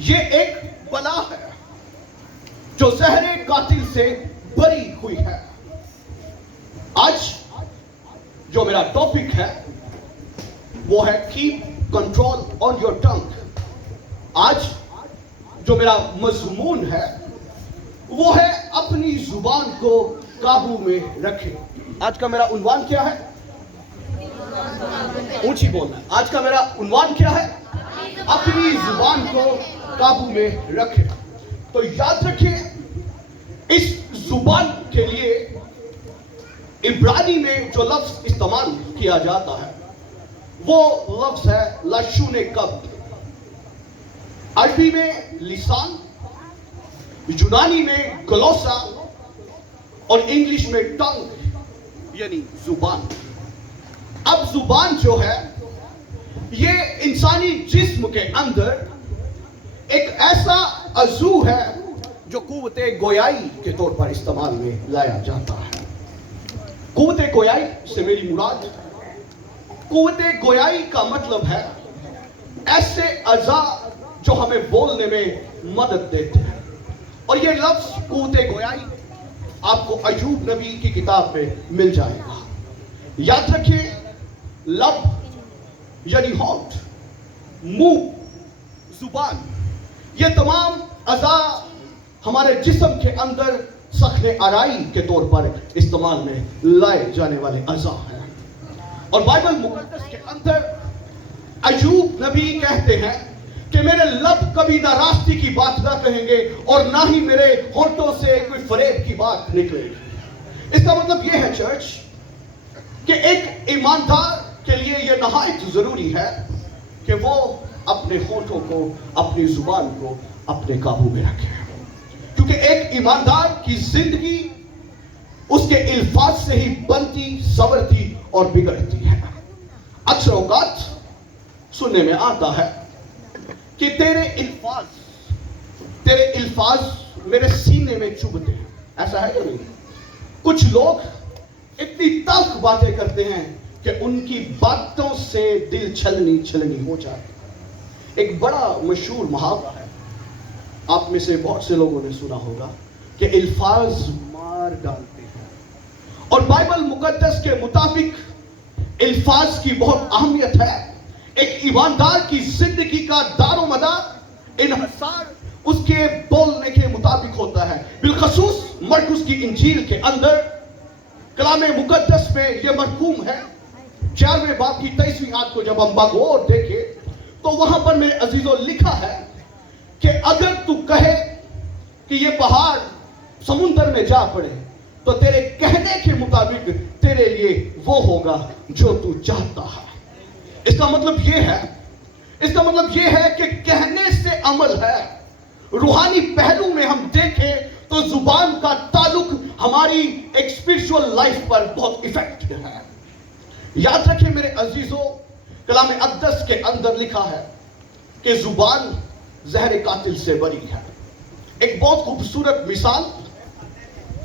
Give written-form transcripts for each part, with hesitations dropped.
یہ ایک بلا ہے جو زہر قاتل سے بری ہوئی ہے. آج جو میرا ٹاپک ہے وہ ہے keep control on your tongue. آج جو میرا مضمون ہے وہ ہے اپنی زبان کو قابو میں رکھیں. آج کا میرا عنوان کیا ہے؟ اونچی بولنا ہے. آج کا میرا عنوان کیا ہے؟ اپنی زبان کو قابو میں رکھیں. تو یاد رکھیں اس زبان کے لیے عبرانی میں جو لفظ استعمال کیا جاتا ہے وہ لفظ ہے لشون قبض. عربی میں لسان، یونانی میں گلوسا اور انگلش میں ٹنگ یعنی زبان. اب زبان جو ہے یہ انسانی جسم کے اندر ایک ایسا عضو ہے جو قوت گویائی کے طور پر استعمال میں لایا جاتا ہے. قوت گویائی سے میری مراد قوت گویائی کا مطلب ہے ایسے اعضاء جو ہمیں بولنے میں مدد دیتے ہیں. اور یہ لفظ قوت گویائی آپ کو ایوب نبی کی کتاب میں مل جائے گا. یاد رکھیں لب یعنی ہونٹ، منہ، زبان، یہ تمام اعضاء ہمارے جسم کے اندر سخن آرائی کے طور پر استعمال میں لائے جانے والے اعضاء ہیں. اور بائبل مقدس کے اندر ایوب نبی کہتے ہیں کہ میرے لب کبھی نہ راستی کی بات نہ کہیں گے اور نہ ہی میرے ہونٹوں سے کوئی فریب کی بات نکلے گی. اس کا مطلب یہ ہے چرچ کہ ایک ایماندار کے لیے یہ نہایت ضروری ہے کہ وہ اپنے ہونٹوں کو، اپنی زبان کو اپنے قابو میں رکھے. کیونکہ ایک ایماندار کی زندگی اس کے الفاظ سے ہی بنتی، سنورتی اور بگڑتی ہے. اکثر اوقات سننے میں آتا ہے کہ تیرے الفاظ میرے سینے میں چبھتے ہیں. ایسا ہے یا نہیں؟ کچھ لوگ اتنی تلخ باتیں کرتے ہیں کہ ان کی باتوں سے دل چھلنی ہو جاتی. ایک بڑا مشہور محاورہ ہے، آپ میں سے بہت سے لوگوں نے سنا ہوگا کہ الفاظ مار ڈالتے ہیں. اور بائبل مقدس کے مطابق الفاظ کی بہت اہمیت ہے. ایک ایماندار کی زندگی کا دار و مدار، انحصار اس کے بولنے کے مطابق ہوتا ہے. بالخصوص مرقس کی انجیل کے اندر کلام مقدس میں یہ مرقوم ہے. 4ویں باب کی 23ویں آیت کو جب ہم بغور دیکھیں تو وہاں پر میرے عزیزوں لکھا ہے کہ اگر تو کہے کہ یہ پہاڑ سمندر میں جا پڑے تو تیرے کہنے کے مطابق تیرے لیے وہ ہوگا جو تو چاہتا ہے. اس کا مطلب یہ ہے کہ کہنے سے عمل ہے. روحانی پہلو میں ہم دیکھیں تو زبان کا تعلق ہماری ایک اسپرچول لائف پر بہت ایفیکٹ ہے. یاد رکھیں میرے عزیزوں کلام اقدس کے اندر لکھا ہے کہ زبان زہر قاتل سے بری ہے. ایک بہت خوبصورت مثال،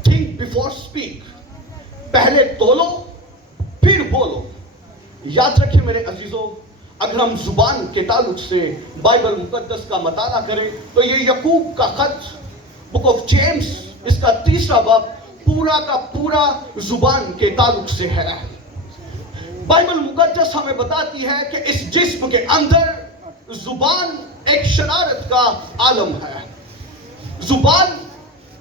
تھنک بیفور اسپیک، پہلے تولو پھر بولو. یاد رکھیں میرے عزیزوں اگر ہم زبان کے تعلق سے بائبل مقدس کا مطالعہ کریں تو یہ یعقوب کا خط بک آف جیمز اس کا 3 باب پورا کا پورا زبان کے تعلق سے ہے. بائبل مقدس ہمیں بتاتی ہے کہ اس جسم کے اندر زبان ایک شرارت کا عالم ہے. زبان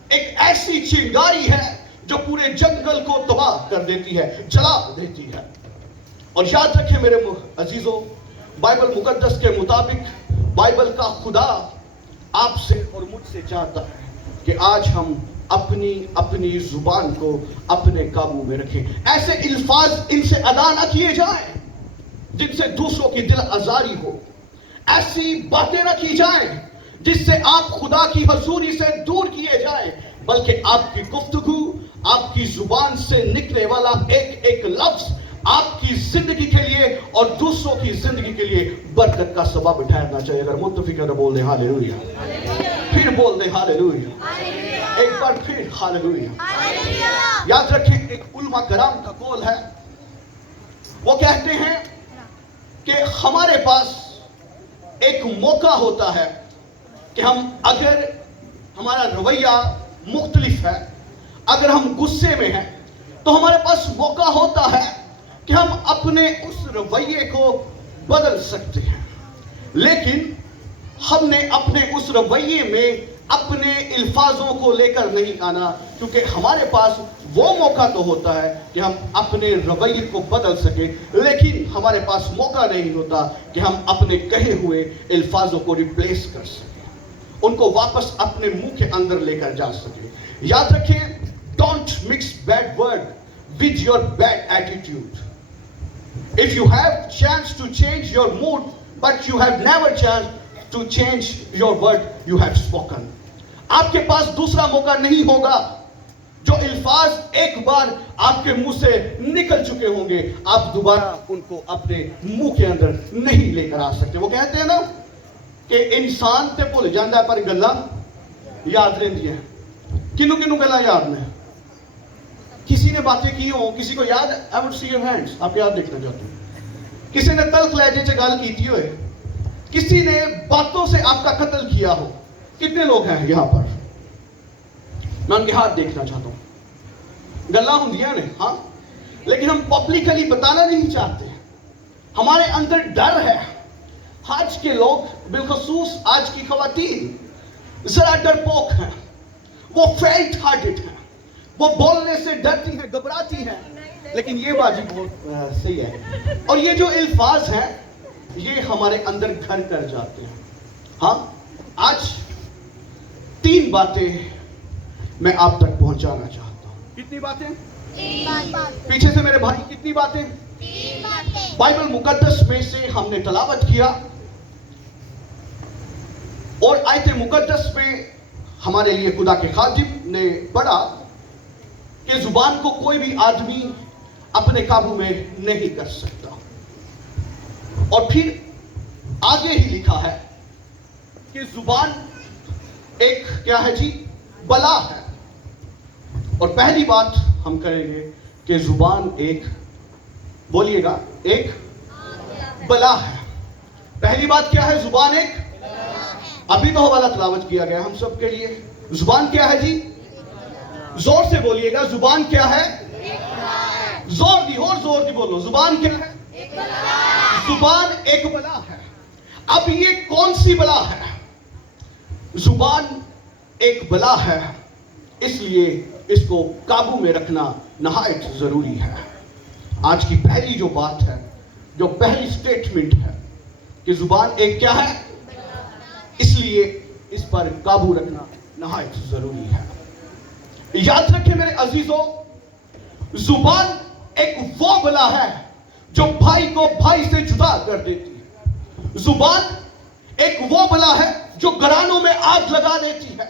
ایک ایسی چنگاری ہے جو پورے جنگل کو تباہ کر دیتی ہے، جلا دیتی ہے. اور یاد رکھیں میرے عزیزوں بائبل مقدس کے مطابق بائبل کا خدا آپ سے اور مجھ سے چاہتا ہے کہ آج ہم اپنی زبان کو اپنے قابو میں رکھیں. ایسے الفاظ ان سے ادا نہ کیے جائیں جن سے دوسروں کی دل آزاری ہو. ایسی باتیں نہ کی جائیں جس سے آپ خدا کی حضوری سے دور کیے جائیں، بلکہ آپ کی گفتگو، آپ کی زبان سے نکلنے والا ایک ایک لفظ آپ کی زندگی کے لیے اور دوسروں کی زندگی کے لیے برکت کا سبب ٹھہرنا چاہیے. اگر متفق ہے تو بول دیں ہاللویا. پھر بول دیں ہاللویا. ایک بار پھر ہاللویا. یاد رکھیں ایک علماء کرام کا قول ہے، وہ کہتے ہیں کہ ہمارے پاس ایک موقع ہوتا ہے کہ ہم اگر ہمارا رویہ مختلف ہے, اگر ہم غصے میں ہیں, تو ہمارے پاس موقع ہوتا ہے کہ ہم اپنے اس رویے کو بدل سکتے ہیں. لیکن ہم نے اپنے اس رویے میں اپنے الفاظوں کو لے کر نہیں آنا, کیونکہ ہمارے پاس وہ موقع تو ہوتا ہے کہ ہم اپنے رویے کو بدل سکیں, لیکن ہمارے پاس موقع نہیں ہوتا کہ ہم اپنے کہے ہوئے الفاظوں کو ریپلیس کر سکیں, ان کو واپس اپنے منہ کے اندر لے کر جا سکیں. یاد رکھیں, don't mix bad word with your bad attitude. If you have chance to change your mood, but you have never chance to change your word you have spoken. آپ کے پاس دوسرا موقع نہیں ہوگا. جو الفاظ ایک بار آپ کے منہ سے نکل چکے ہوں گے, آپ دوبارہ ان کو اپنے منہ کے اندر نہیں لے کر آ سکتے. وہ کہتے ہیں نا کہ انسان تے بھول جاندہ ہے پر گلاں یاد رہندی ہیں. کنوں کنوں گلاں یاد نے؟ کسی نے باتیں کی ہوں, کسی کو یاد؟ I would see your hands. آپ یاد دیکھنا چاہتے ہیں. کسی نے تلخ لہجے سے گال کی ہوئے, کسی نے باتوں سے آپ کا قتل کیا ہو. کتنے لوگ ہیں یہاں پر؟ میں ان کے ہاتھ دیکھنا چاہتا ہوں. گلاں ہوندیاں نے, ہاں, لیکن ہم پبلکلی بتانا نہیں چاہتے. ہمارے اندر ڈر ہے. آج کے لوگ, بالخصوص آج کی خواتین, ذرا ڈرپوک ہیں, وہ فیلٹ ہارٹڈ ہیں, وہ بولنے سے ڈرتی ہیں, گھبراتی ہیں. لیکن یہ بات بہت صحیح ہے, اور یہ جو الفاظ ہیں یہ ہمارے اندر گھر کر جاتے ہیں. ہاں, آج 3 باتیں میں آپ تک پہنچانا چاہتا ہوں. کتنی باتیں؟ پیچھے سے میرے بھائی, کتنی باتیں؟ بائبل مقدس میں سے ہم نے تلاوت کیا, اور آیت مقدس میں ہمارے لیے خدا کے خادم نے پڑھا کہ زبان کو کوئی بھی آدمی اپنے قابو میں نہیں کر سکتا. اور پھر آگے ہی لکھا ہے کہ زبان ایک کیا ہے جی؟ بلا ہے. اور پہلی بات ہم کریں گے کہ زبان ایک, بولیے گا, ایک بلا ہے. پہلی بات کیا ہے؟ زبان ایک. ابھی تو حوالہ تلاوت کیا گیا ہم سب کے لیے. زبان کیا ہے جی؟ زور سے بولیے گا, زبان کیا ہے؟ زور دی, اور زور دی بولو. زبان کیا ہے؟ زبان ایک بلا ہے. اب یہ کون سی بلا ہے؟ زبان ایک بلا ہے, اس لیے اس کو قابو میں رکھنا نہایت ضروری ہے. آج کی پہلی جو بات ہے, جو پہلی سٹیٹمنٹ ہے کہ زبان ایک کیا ہے, اس لیے اس پر قابو رکھنا نہایت ضروری ہے. یاد رکھیں میرے عزیزوں, زبان ایک وہ بلا ہے جو بھائی کو بھائی سے جدا کر دیتی ہے. زبان ایک وہ بلا ہے جو گھرانوں میں آگ لگا دیتی ہے.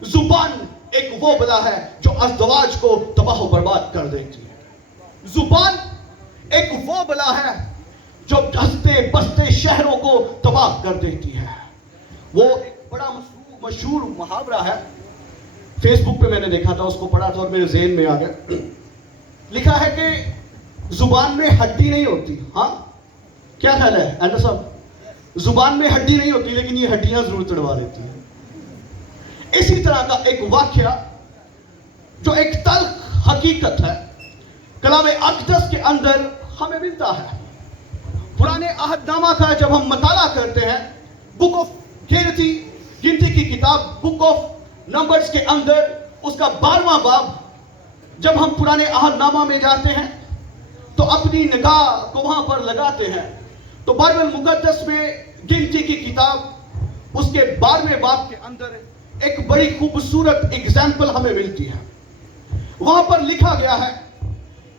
زبان ایک وہ بلا ہے جو ازدواج کو تباہ و برباد کر دیتی ہے. زبان ایک وہ بلا ہے جو ہنستے بستے شہروں کو تباہ کر دیتی ہے. وہ ایک بڑا مشہور محاورہ ہے, فیس بک پہ میں نے دیکھا تھا, اس کو پڑھا تھا اور میرے ذہن میں آ گیا. لکھا ہے کہ زبان میں ہڈی نہیں ہوتی. ہاں, کیا خیال ہے اینڈر صاحب؟ زبان میں ہڈی نہیں ہوتی, لیکن یہ ہڈیاں ضرور تڑوا دیتی ہیں. اسی طرح کا ایک واقعہ جو ایک تلخ حقیقت ہے, کلام اقدس کے اندر ہمیں ملتا ہے. پرانے عہد نامہ کا جب ہم مطالعہ کرتے ہیں, بک آف گنتی کی کتاب بک آف نمبرز کے اندر اس کا 12واں باب, جب ہم پرانے عہد نامہ میں جاتے ہیں تو اپنی نگاہ کو وہاں پر لگاتے ہیں, تو بائبل مقدس میں گنتی کی کتاب اس کے 12ویں باب کے اندر ایک بڑی خوبصورت اگزامپل ہمیں ملتی ہے. وہاں پر لکھا گیا ہے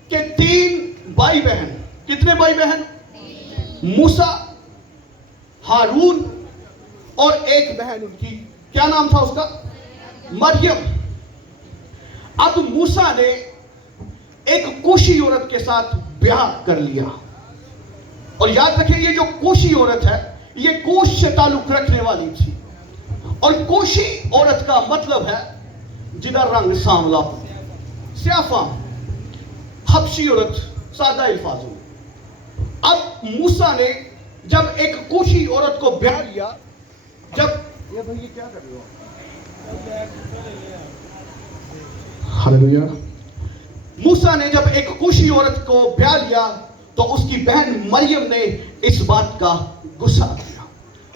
کہ 3 بھائی بہن, کتنے بھائی بہن؟ موسیٰ, ہارون, اور ایک بہن ان کی, کیا نام تھا اس کا؟ مریم. اب موسیٰ نے ایک کوشی عورت کے ساتھ بیاہ کر لیا. اور یاد رکھیں, یہ جو کوشی عورت ہے یہ کوش سے تعلق رکھنے والی تھی. اور کوشی عورت کا مطلب ہے جدھر رنگ سانولا ہو, سیاہ فام. حبشی عورت سادہ الفاظوں میں. اب موسیٰ نے جب ایک کوشی عورت کو بیاہ لیا, جب یہ کیا کر رہے ہو؟ ہاللویا۔ موسیٰ نے جب ایک کوشی عورت کو بیاہ لیا تو اس کی بہن مریم نے اس بات کا غصہ کیا۔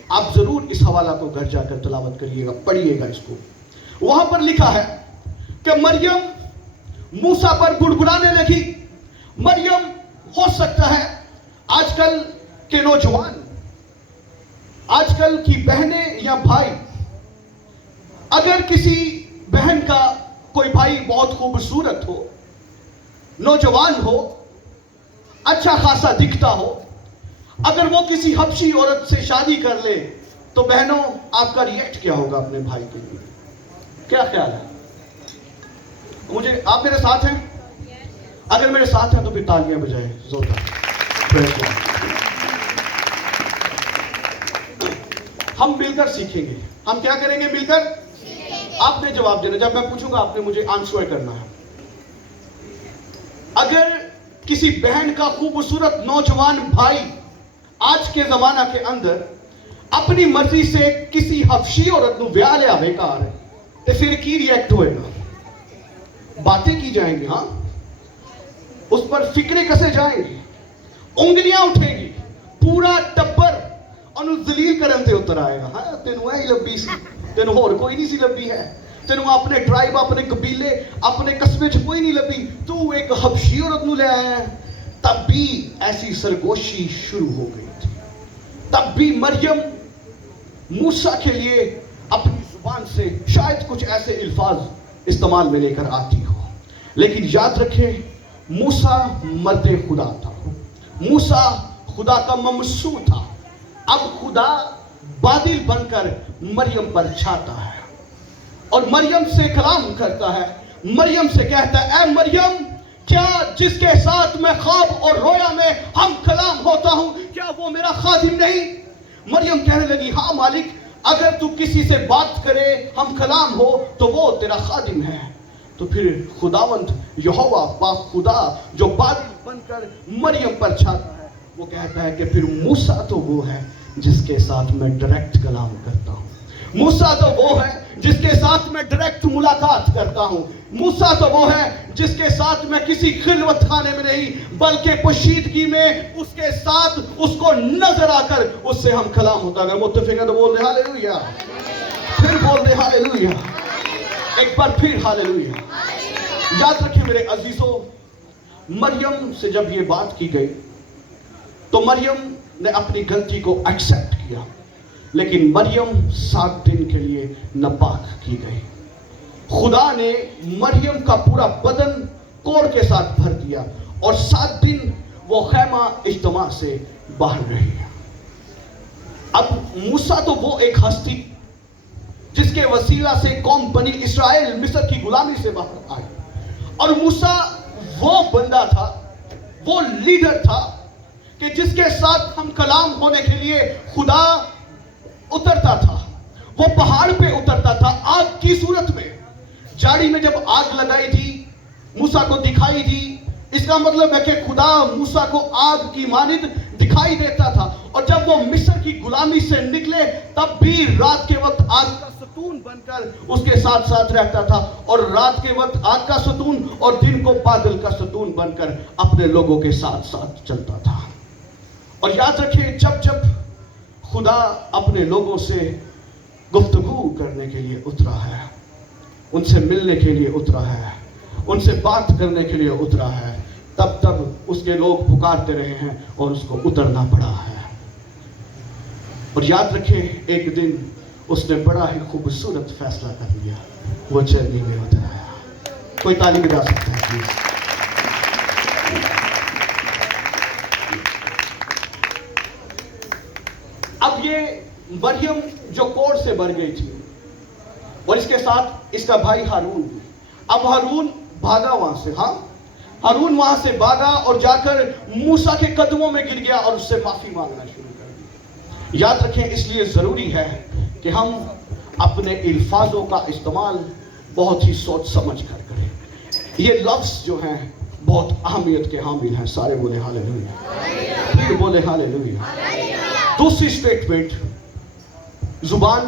آپ ضرور اس حوالہ کو گھر جا کر تلاوت کریے گا، پڑھیے گا اس کو۔ وہاں پر لکھا ہے کہ مریم موسیٰ پر گڑگڑانے لگی۔ مریم، ہو سکتا ہے آج کل کے نوجوان، آج کل کی بہنیں یا بھائی، اگر کسی بہن کا کوئی بھائی بہت خوبصورت ہو، نوجوان ہو، اچھا خاصا دکھتا ہو، اگر وہ کسی حبشی عورت سے شادی کر لے تو بہنوں آپ کا ریئیکٹ کیا ہوگا اپنے بھائی کے لیے؟ کیا خیال ہے؟ مجھے، آپ میرے ساتھ ہیں؟ اگر میرے ساتھ ہیں تو پھر تالیاں بجائیں زوردار۔ ہم مل کر سیکھیں گے۔ ہم کیا کریں گے؟ مل کر آپ نے جواب دینا، جب میں پوچھوں گا آپ نے مجھے آنسر کرنا ہے۔ اگر کسی بہن کا خوبصورت نوجوان بھائی آج کے زمانہ کے اندر اپنی مرضی سے کسی حبشی عورت نو بیاہ لیا بیکار ہے تو پھر کی ریئیکٹ ہوئے گا؟ باتیں کی جائیں گی، ہاں، اس پر فکریں کسے جائیں گی، انگلیاں اٹھیں گی، پورا ٹبر انہوں ذلیل کرن تے اتر آئے گا۔ ہاں، تینوں ہی لبی سی، تینوں اور کوئی نہیں سی لبی ہے، تینوں اپنے ٹرائب، اپنے قبیلے، اپنے قصبے چ کوئی نہیں لبی، تو ایک حبشی عورت نو لے آیا ہے۔ تب بھی ایسی سرگوشی شروع ہو گئی تھی۔ تب بھی مریم موسیٰ کے لیے اپنی زبان سے شاید کچھ ایسے الفاظ استعمال میں لے کر آتی ہو، لیکن یاد رکھیں موسیٰ مرد خدا تھا، موسیٰ خدا کا ممسو تھا۔ اب خدا بادل بن کر مریم پر چھاتا ہے اور مریم سے کلام کرتا ہے، مریم سے کہتا ہے، اے مریم، کیا جس کے ساتھ میں خواب اور رویا میں ہم کلام ہوتا ہوں، کیا وہ میرا خادم نہیں؟ مریم کہنے لگی، ہاں مالک، اگر تو کسی سے بات کرے، ہم کلام ہو، تو وہ تیرا خادم ہے۔ تو پھر خداوند یہوہ پاک خدا جو بادل بن کر مریم پر چھاتا ہے، وہ کہتا ہے کہ پھر موسیٰ تو وہ ہے جس کے ساتھ میں ڈائریکٹ کلام کرتا ہوں، موسیٰ تو وہ ہے جس کے ساتھ میں ڈائریکٹ ملاقات کرتا ہوں، موسیٰ تو وہ ہے جس کے ساتھ میں کسی خلوت خانے میں نہیں بلکہ پوشیدگی میں اس کے ساتھ اس کو نظر آ کر اس سے ہم کلام ہوتا ہے۔ اگر متفق ہے تو بول دے ہاللیلویا، پھر بول دے ہاللیلویا، ایک بار پھر ہاللیلویا۔ یاد رکھیں میرے عزیزوں، مریم سے جب یہ بات کی گئی تو مریم نے اپنی غلطی کو ایکسپٹ کیا، لیکن مریم 7 دن کے لیے ناپاک کی گئی۔ خدا نے مریم کا پورا بدن کوڑ کے ساتھ بھر دیا اور 7 دن وہ خیمہ اجتماع سے باہر رہی۔ اب موسیٰ تو وہ ایک ہستی جس کے وسیلہ سے قوم بنی اسرائیل مصر کی غلامی سے باہر آئے، اور موسیٰ وہ بندہ تھا، وہ لیڈر تھا کہ جس کے ساتھ ہم کلام ہونے کے لیے خدا اترتا تھا، وہ پہاڑ پہ اترتا تھا آگ کی صورت میں۔ جاڑی میں جب آگ لگائی تھی، موسیٰ کو دکھائی دی، اس کا مطلب ہے کہ خدا موسیٰ کو آگ کی مانند دکھائی دیتا تھا، اور جب وہ مصر کی غلامی سے نکلے تب بھی رات کے وقت آگ کا ستون بن کر اس کے ساتھ ساتھ رہتا تھا، اور رات کے وقت آگ کا ستون اور دن کو بادل کا ستون بن کر اپنے لوگوں کے ساتھ ساتھ چلتا تھا۔ اور یاد رکھیں، جب جب خدا اپنے لوگوں سے گفتگو کرنے کے لیے اترا ہے، ان سے ملنے کے لیے اترا ہے، ان سے بات کرنے کے لیے اترا ہے، تب تب اس کے لوگ پکارتے رہے ہیں اور اس کو اترنا پڑا ہے۔ اور یاد رکھیں، ایک دن اس نے بڑا ہی خوبصورت فیصلہ کر لیا، وہ چرنی میں اتر آیا۔ کوئی تعلیم بجا سکتا ہے پلیز؟ اب یہ مریم جو کوڑ سے بھر گئی تھی اور اس کے ساتھ اس کا بھائی ہارون بھی، اب ہارون بھاگا وہاں سے، ہاں ہارون وہاں سے بھاگا اور جا کر موسیٰ کے قدموں میں گر گیا اور اس سے معافی مانگنا شروع کر دی۔ یاد رکھیں، اس لیے ضروری ہے کہ ہم اپنے الفاظوں کا استعمال بہت ہی سوچ سمجھ کر کریں۔ یہ لفظ جو ہیں بہت اہمیت کے حامل ہیں، سارے بولے ہاللیلویا، پھر بولے ہاللیلویا۔ دوسری سٹیٹمنٹ، زبان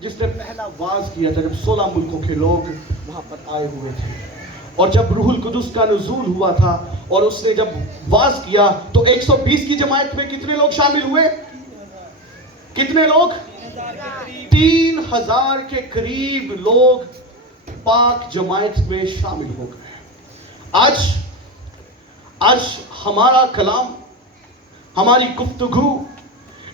جس نے پہلا واز کیا تھا جب 16 ملکوں کے لوگ وہاں پر آئے ہوئے تھے، اور جب روح القدس کا نزول ہوا تھا اور اس نے جب واز کیا تو 120 کی جماعت میں کتنے لوگ شامل ہوئے؟ کتنے لوگ؟ 3000 کے قریب لوگ پاک جماعت میں شامل ہو گئے۔ آج ہمارا کلام، ہماری گفتگو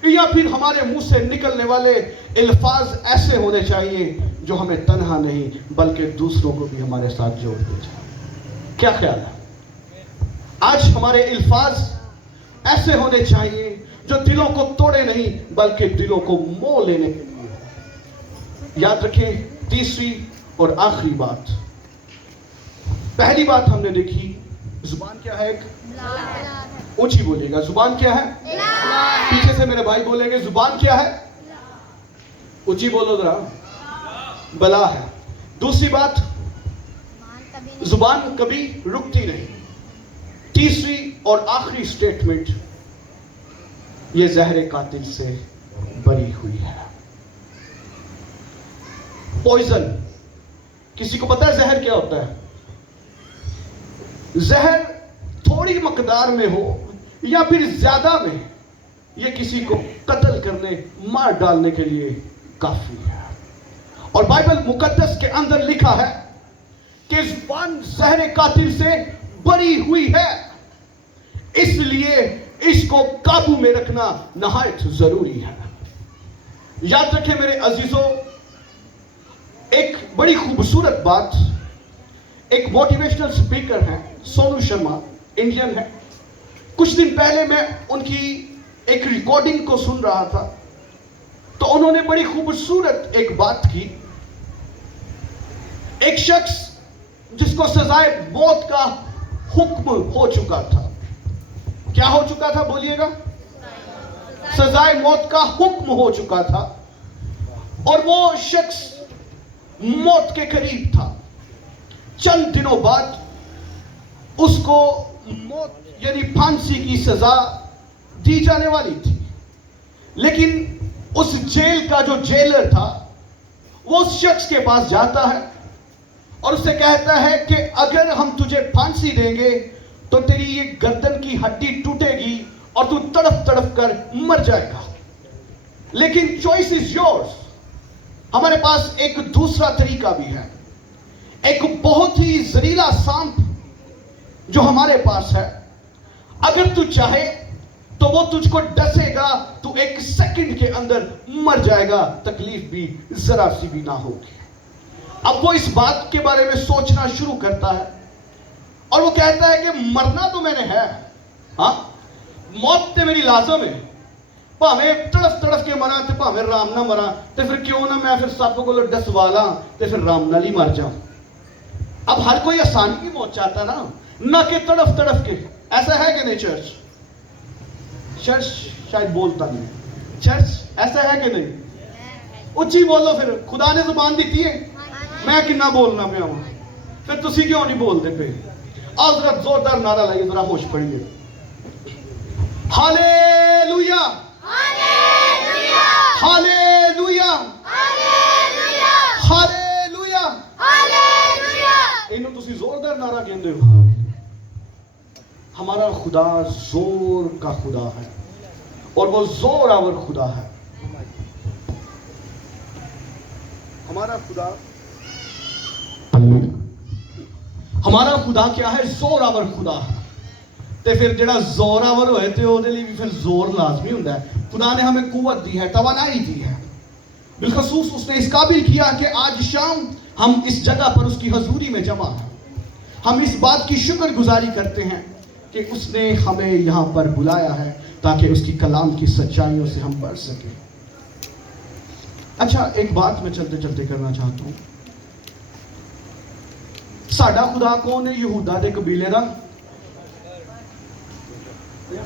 یا پھر ہمارے منہ سے نکلنے والے الفاظ ایسے ہونے چاہیے جو ہمیں تنہا نہیں بلکہ دوسروں کو بھی ہمارے ساتھ جوڑتے چاہیے۔ کیا خیال ہے؟ آج ہمارے الفاظ ایسے ہونے چاہیے جو دلوں کو توڑے نہیں بلکہ دلوں کو مو لینے کے لیے۔ یاد رکھیں، تیسری اور آخری بات، پہلی بات ہم نے دیکھی زبان کیا ہے؟ اونچی بولیے گا، زبان کیا ہے؟ پیچھے سے میرے بھائی بولیں گے زبان کیا ہے؟ اونچی بولو ذرا، بلا ہے۔ دوسری بات، زبان کبھی رکتی نہیں۔ تیسری اور آخری سٹیٹمنٹ، یہ زہر قاتل سے بری ہوئی ہے۔ پوائزن، کسی کو پتا ہے زہر کیا ہوتا ہے؟ زہر تھوڑی مقدار میں ہو یا پھر زیادہ میں، یہ کسی کو قتل کرنے، مار ڈالنے کے لیے کافی ہے۔ اور بائبل مقدس کے اندر لکھا ہے کہ زبان زہر قاتل سے بری ہوئی ہے، اس لیے اس کو قابو میں رکھنا نہایت ضروری ہے۔ یاد رکھیں میرے عزیزوں، ایک بڑی خوبصورت بات، ایک موٹیویشنل سپیکر ہیں سونو شرما، انڈین ہے۔ کچھ دن پہلے میں ان کی ایک ریکارڈنگ کو سن رہا تھا تو انہوں نے بڑی خوبصورت ایک بات کی۔ ایک شخص جس کو سزائے موت کا حکم ہو چکا تھا، کیا ہو چکا تھا بولیے گا؟ سزائے موت کا حکم ہو چکا تھا، اور وہ شخص موت کے قریب تھا۔ چند دنوں بعد اس کو موت یعنی پھانسی کی سزا دی جانے والی تھی، لیکن اس جیل کا جو جیلر تھا وہ اس شخص کے پاس جاتا ہے اور اسے کہتا ہے کہ اگر ہم تجھے پھانسی دیں گے تو تیری یہ گردن کی ہڈی ٹوٹے گی اور تو تڑپ تڑپ کر مر جائے گا، لیکن چوائس از یورز۔ ہمارے پاس ایک دوسرا طریقہ بھی ہے، ایک بہت ہی زہریلا سانپ جو ہمارے پاس ہے۔ اگر تو چاہے تو وہ تجھ کو ڈسے گا، تو ایک سیکنڈ کے اندر مر جائے گا، تکلیف بھی ذرا سی بھی نہ ہوگی۔ اب وہ اس بات کے بارے میں سوچنا شروع کرتا ہے اور وہ کہتا ہے کہ مرنا تو میں نے ہے، ہاں موت تے میری لازم ہے، پاویں تڑف تڑف کے مرا تے پاویں رام نہ مرا، تے پھر کیوں نہ میں پھر سب کو ڈسوالا تے پھر رام نال ہی مر جاؤں۔ اب ہر کوئی آسانی کی موت چاہتا نا، نہ کہ تڑف تڑف کے۔ ایسا ہے کہ نہیں چرچ شاید بولتا نہیں، چرچ ایسا ہے کہ نہیں؟ اچھی بولو، پھر خدا نے زبان دیتی ہے، میں کنا بولنا پیا ہوں، پھر تسی کیوں نہیں بولتے پہ؟ آؤ ذرا زوردار نعرہ لائیے، ذرا ہوش پڑیے۔ ہالےلویا، ہالےلویا، ہالےلویا، ہالےلویا، ہالےلویا۔ اینو تسی زوردار نعرہ کہندے ہو۔ ہمارا خدا زور کا خدا ہے اور وہ زور آور خدا ہے۔ ہمارا خدا کیا ہے؟ زور آور خدا ہے۔ تے پھر جڑا زور آور ہوئے تے وہ دے لیے بھی پھر زور لازمی ہوتا ہے۔ خدا نے ہمیں قوت دی ہے، توانائی دی ہے، بالخصوص اس نے اس قابل کیا کہ آج شام ہم اس جگہ پر اس کی حضوری میں جمع ہیں۔ ہم اس بات کی شکر گزاری کرتے ہیں کہ اس نے ہمیں یہاں پر بلایا ہے تاکہ اس کی کلام کی سچائیوں سے ہم پڑھ سکیں۔ اچھا، ایک بات میں چلتے چلتے کرنا چاہتا ہوں۔ ساڈا خدا کون ہے؟ یہودا دے قبیلے دا۔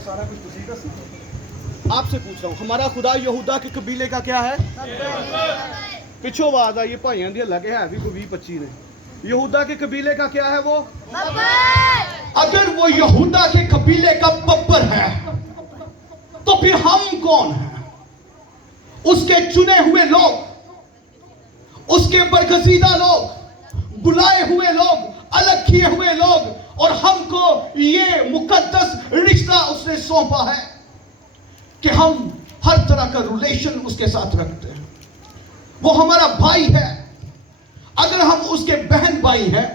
سارا کچھ تسی دسو، آپ سے پوچھ رہا ہوں، ہمارا خدا یہودا کے قبیلے کا کیا ہے؟ پچھو آواز آئی بھائیاں دی اللہ کے ہے بھی کوئی 20-25 نے۔ یہودا کے قبیلے کا کیا ہے وہ؟ اگر وہ یہودا کے قبیلے کا ببر ہے تو پھر ہم کون ہیں؟ اس کے چنے ہوئے لوگ، اس کے برگزیدہ لوگ، بلائے ہوئے لوگ، الگ کیے ہوئے لوگ، اور ہم کو یہ مقدس رشتہ اس نے سونپا ہے کہ ہم ہر طرح کا ریلیشن اس کے ساتھ رکھتے ہیں. وہ ہمارا بھائی ہے. اگر ہم اس کے بہن بھائی ہیں،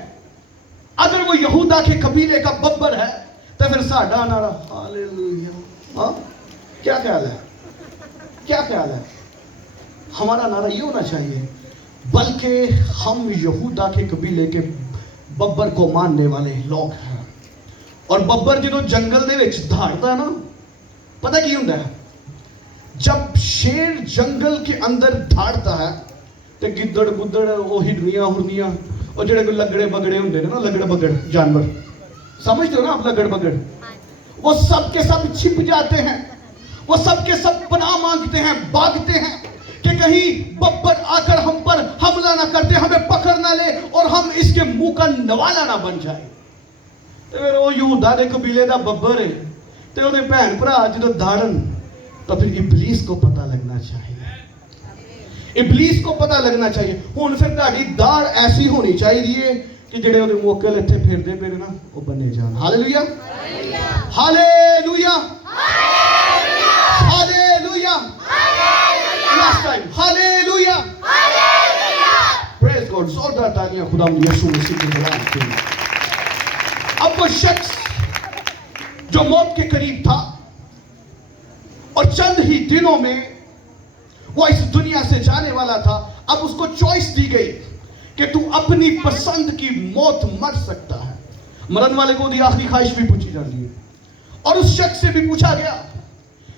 اگر وہ یہودا کے قبیلے کا ببر ہے، تو پھر ساڈا نعرہ ہاللویا. ہاں کیا خیال ہے؟ کیا خیال ہے؟ ہمارا نعرہ یہ ہونا چاہیے. بلکہ ہم یہودا کے قبیلے کے ببر کو ماننے والے لوگ ہیں. اور ببر جدوں جنگل دے وچ دھاڑتا ہے نا، پتہ کی ہوندا ہے؟ جب شیر جنگل کے اندر دھاڑتا ہے تو گدڑ گدڑ وہ ہرنیاں اور جڑے کوئی لگڑے بگڑے ہوندے نا، لگڑ بگڑ جانور، سمجھتے ہو نا آپ لگڑ بگڑ، وہ سب کے سب چھپ جاتے ہیں. وہ سب کے سب پناہ مانگتے ہیں، بھاگتے ہیں کہ کہیں ببر آ کر ہم پر حملہ نہ کرتے، ہمیں پکڑ نہ لے اور ہم اس کے منہ کا نوالا نہ بن جائے. تو وہ یہودا دے قبیلے دا ببر ہے تے اودے بہن بھرا جدوں دھاڑن تو پھر ابلیس کو پتہ لگنا چاہیے. ابلیس کو پتہ لگنا چاہیے. ہن پھر تہاڈی داڑ ایسی ہونی چاہیے کہ جڑے اودے موکل اتنے پھردے پھر نا وہ بنے جان. Hallelujah hallelujah hallelujah. Last time hallelujah. Praise God. زوردار تالیاں خدا یسوع مسیح کے نام کے لیے. اب وہ شخص جو موت کے قریب تھا اور چند ہی دنوں میں وہ اس دنیا سے جانے والا تھا، اب اس کو چوائس دی گئی کہ تو اپنی پسند کی موت مر سکتا ہے. مرن والے کو دی آخری خواہش بھی پوچھی جاتی ہے. اور اس شخص سے بھی پوچھا گیا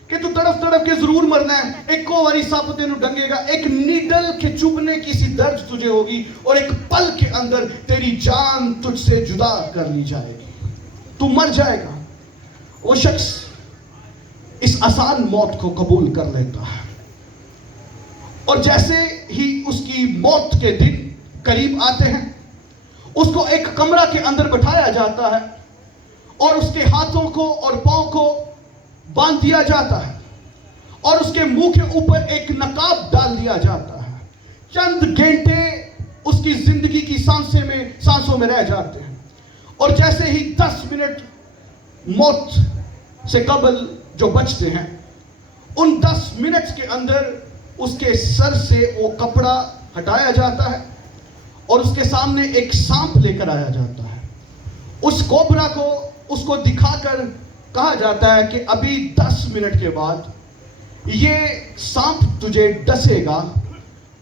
کہ تو تڑپ تڑپ کے ضرور مرنا ہے. ایک کو واری سانپ تینوں ڈنگے گا، ایک نیڈل کے چبھنے کی سی درد تجھے ہوگی، اور ایک پل کے اندر تیری جان تجھ سے جدا کر لی جائے گی، تو مر جائے گا. وہ شخص اس آسان موت کو قبول کر لیتا ہے. اور جیسے ہی اس کی موت کے دن قریب آتے ہیں، اس کو ایک کمرہ کے اندر بٹھایا جاتا ہے اور اس کے ہاتھوں کو اور پاؤں کو باندھ دیا جاتا ہے اور اس کے منہ کے اوپر ایک نقاب ڈال دیا جاتا ہے. چند گھنٹے اس کی زندگی کی سانسوں میں رہ جاتے ہیں. اور جیسے ہی 10 منٹ موت سے قبل جو بچتے ہیں، ان 10 منٹ کے اندر اس کے سر سے وہ کپڑا ہٹایا جاتا ہے اور اس کے سامنے ایک سانپ لے کر آیا جاتا ہے. اس کوبرا کو اس کو دکھا کر کہا جاتا ہے کہ ابھی 10 منٹ کے بعد یہ سانپ تجھے ڈسے گا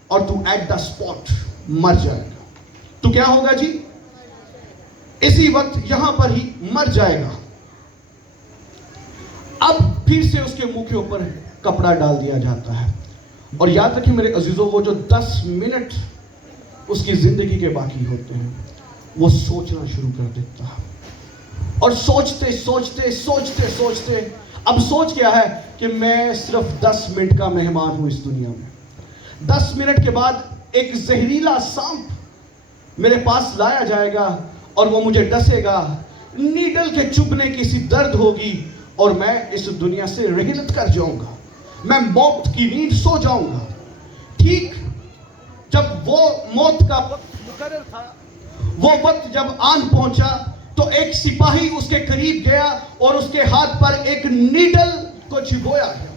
اور تو ایٹ دا اسپاٹ مر جائے گا. تو کیا ہوگا جی؟ اسی وقت یہاں پر ہی مر جائے گا. اب پھر سے اس کے منہ کے اوپر کپڑا ڈال دیا جاتا ہے. اور یاد رکھیں میرے عزیزوں، وہ جو 10 منٹ اس کی زندگی کے باقی ہوتے ہیں، وہ سوچنا شروع کر دیتا ہے. اور سوچتے سوچتے سوچتے سوچتے اب سوچ کیا ہے کہ میں صرف 10 منٹ کا مہمان ہوں اس دنیا میں. 10 منٹ کے بعد ایک زہریلا سانپ میرے پاس لایا جائے گا اور وہ مجھے ڈسے گا، نیڈل کے چبھنے کی سی درد ہوگی اور میں اس دنیا سے رحلت کر جاؤں گا. میں موت کی نیند سو جاؤں گا. ٹھیک جب وہ موت کا وقت مقرر تھا، وہ وقت جب آن پہنچا تو ایک سپاہی اس کے قریب گیا اور اس کے ہاتھ پر ایک نیڈل کو چبھویا گیا.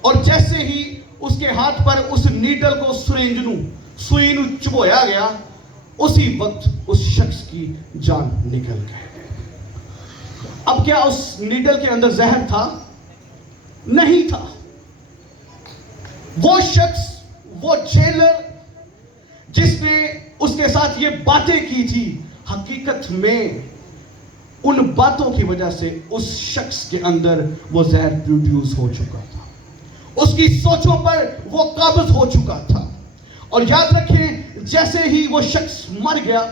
اور جیسے ہی اس کے ہاتھ پر اس نیڈل کو سوئی نو چبھویا گیا، اسی وقت اس شخص کی جان نکل گئی. اب کیا اس نیڈل کے اندر زہر تھا؟ نہیں تھا. وہ شخص، وہ جیلر جس نے اس کے ساتھ یہ باتیں کی تھی، حقیقت میں ان باتوں کی وجہ سے اس شخص کے اندر وہ زہر پروڈیوس ہو چکا تھا. اس کی سوچوں پر وہ قابض ہو چکا تھا. اور یاد رکھیں، جیسے ہی وہ شخص مر گیا،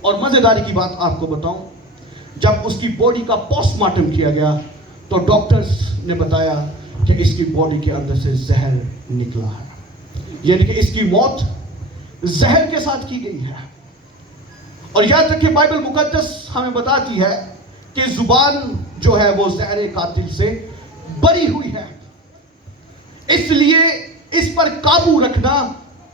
اور مزیداری کی بات آپ کو بتاؤں، جب اس کی باڈی کا پوسٹ مارٹم کیا گیا تو ڈاکٹرز نے بتایا کہ اس کی باڈی کے اندر سے زہر نکلا ہے. یعنی کہ اس کی موت زہر کے ساتھ کی گئی ہے. اور یاد رکھیں، بائبل مقدس ہمیں بتاتی ہے کہ زبان جو ہے وہ زہر قاتل سے بری ہوئی ہے. اس لیے اس پر قابو رکھنا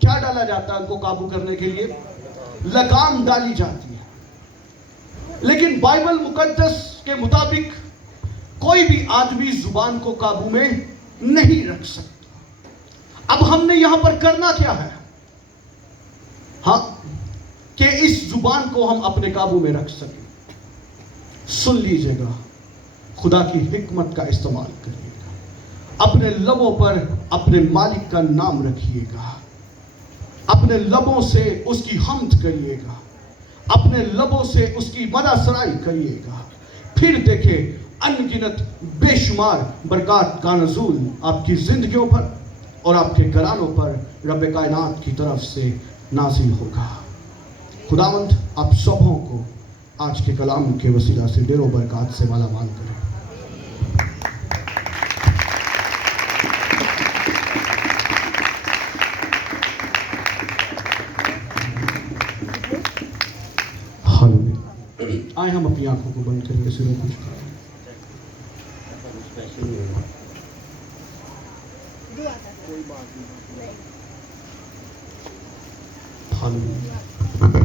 کیا ڈالا جاتا ہے ان کو قابو کرنے کے لیے؟ لگام ڈالی جاتی ہے۔ لیکن بائبل مقدس کے مطابق کوئی بھی آدمی زبان کو قابو میں نہیں رکھ سکتا۔ اب ہم نے یہاں پر کرنا کیا ہے؟ ہاں، کہ اس زبان کو ہم اپنے قابو میں رکھ سکیں۔ سن لیجئے گا، خدا کی حکمت کا استعمال کریے گا، اپنے لبوں پر اپنے مالک کا نام رکھیے گا، اپنے لبوں سے اس کی حمد کریے گا، اپنے لبوں سے اس کی مدح سرائی کریے گا، پھر دیکھیں ان گنت بے شمار برکات کا نزول آپ کی زندگیوں پر اور آپ کے گھرانوں پر رب کائنات کی طرف سے نازل ہوگا۔ خداوند آپ سبوں کو آج کے کلام کے وسیلہ سے ڈھیروں برکات سے مالا مال کرے۔ آئے ہم اپنی آنکھوں کو بند کریں گے، سروں کو جھکائیں۔ ہاللویا۔